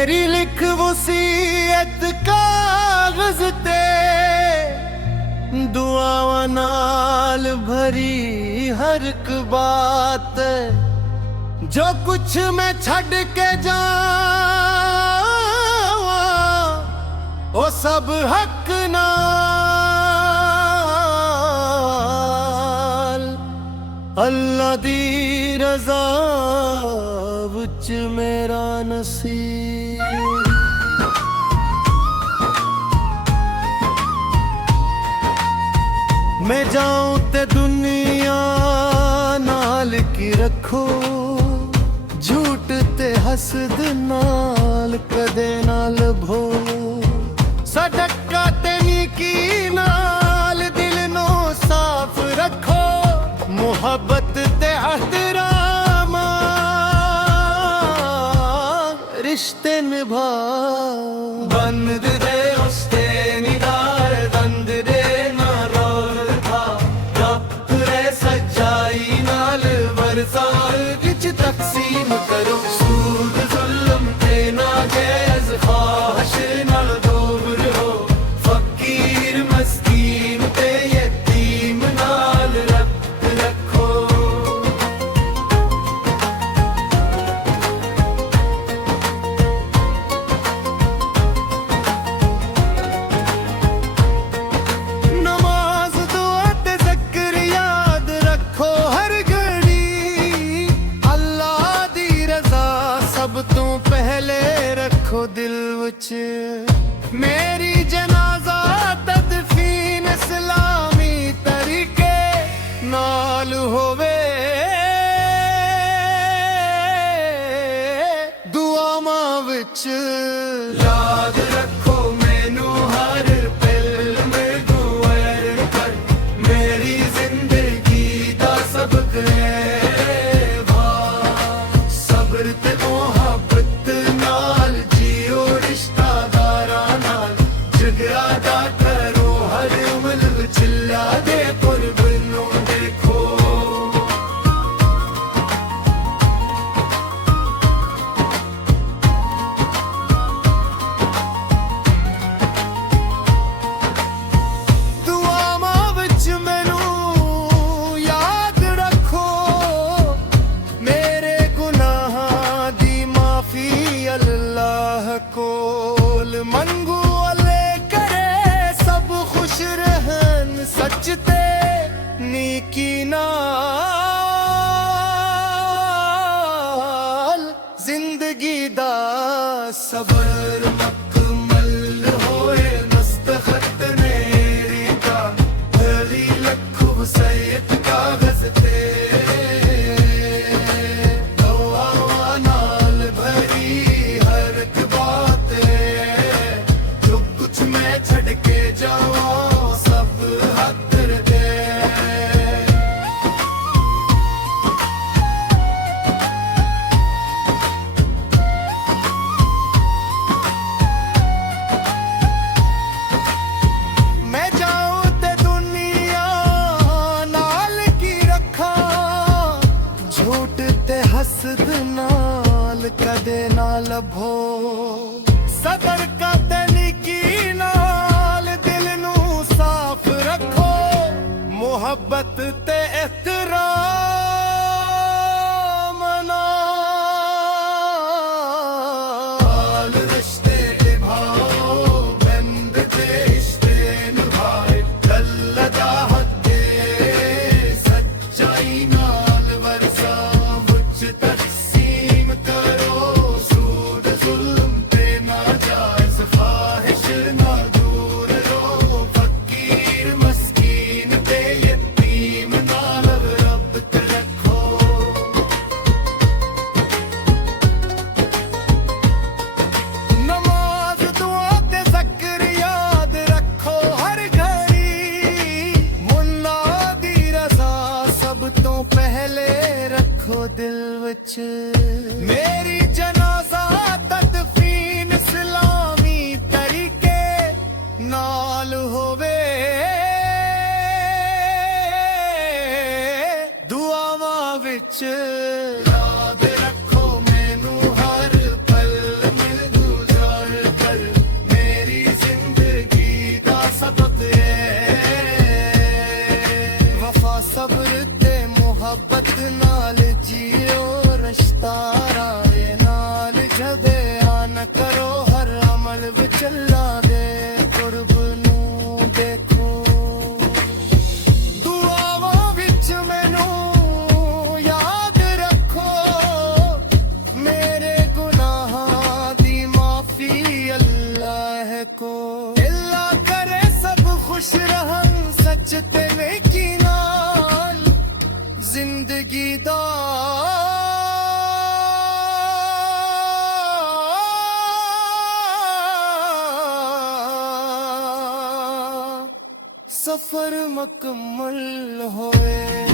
मेरी लिख वसीयत कागज ते दुआवां नाल भरी हर एक बात, जो कुछ मैं छड़ के जावां ओ सब हक नाल। अल्लाह दी रज़ा विच मेरा नसीब। मैं जाऊं ते दुनिया नाल की रखो, झूठ ते हसद नाल कदे ना लभो। सदका ते नीकी नाल दिल नो साफ रखो, मुहब्बत ते एहतराम रिश्ते निभाओ। बंद दे उस्ते निगार दंद दे ना रोल था, रब रे सच्चाई नाल वरसार विच तकसीम करो। सूद जुल्म ते ना जायज़ ख्वाहिश नाल दूर हो, फकीर मस्कीन ते यतीम नाल रब्त रखो। नमाज दुआ ते ज़िक्र याद रखो हर घड़ी, अल्लाह दी रज़ा सब तो पहले रखो दिल विच। मेरी जनाजा तदफीन इस्लामी तरीके नाल होवे, दुआवां विच याद रखो मैनू हर पल में दुआर कर। मेरी जिंदगी दा सबक है सब्र ते मोहब्बत नाल जियो, रिश्तेदारां नाल जगराता करो हर उमल चिल्ला दे कुर्ब नू देखो। दुआवां विच मैनू याद रखो, मेरे गुनाहां दी माफी अल्लाह कोल मंगू। अले करे सब खुश रहन सच ते नीकी नाल, जिंदगी दा सबर मकमल होए मस्तखत मेरी का। भली लखो सैयद कागज ते दुआवां नाल भरी हर एक बात, जो कुछ मैं छड़ के जाऊं सब हक दे। मैं जाऊं ते दुनिया नाल की रखा, झूठ ते हसद नाल कदे ना लभो। सदर का ते नीकी नाल दिल नू साफ रखो, मुहब्बत ते एहतराम नाल रिश्ते निभाओ। बंद ते रिश्ते निभाए अल्लाह हदे, सच्चाई नाल वरसा विच तकसीम करो। सूद जुल्म ते ना जायज़ ख्वाहिश ना दूर रहो, फकीर मस्कीन ते यतीम नाल रब्त रखो। नमाज दुआ ते ज़िक्र याद रखो हर घड़ी, मुन्ना दी रज़ा सब तो पहले रखो दिल विच। मेरी जनाजा तदफीन इस्लामी तरीके नाल होवे, दुआवां विच याद रखो मैनू हर पल में दुआ। ਨਾਲ ਜੀਓ ਰਿਸ਼ਤਾ ਰਾਏ ਨਾਲ ਜਦਿਆ ਨਾ ਕਰੋ ਹਰ ਅਮਲ ਵਿੱਚ ਅੱਲਾ ਦੇ ਕੁਰਬ ਨੂੰ ਦੇਖੋ ਦੁਆਵਾਂ ਵਿੱਚ ਮੈਨੂੰ ਯਾਦ ਰੱਖੋ ਮੇਰੇ ਗੁਨਾਹਾਂ ਦੀ ਮਾਫੀ ਅੱਲਾਹ ਕੋ ਅੱਲਾ ਕਰੇ ਸਭ ਖੁਸ਼ ਰਹਿਣ ਸੱਚ ਤੇ ਨੇਕੀ ਨਾਲ ਜ਼ਿੰਦਗੀ ਦਾ ਸਫਰ ਮੁਕੰਮਲ ਹੋਏ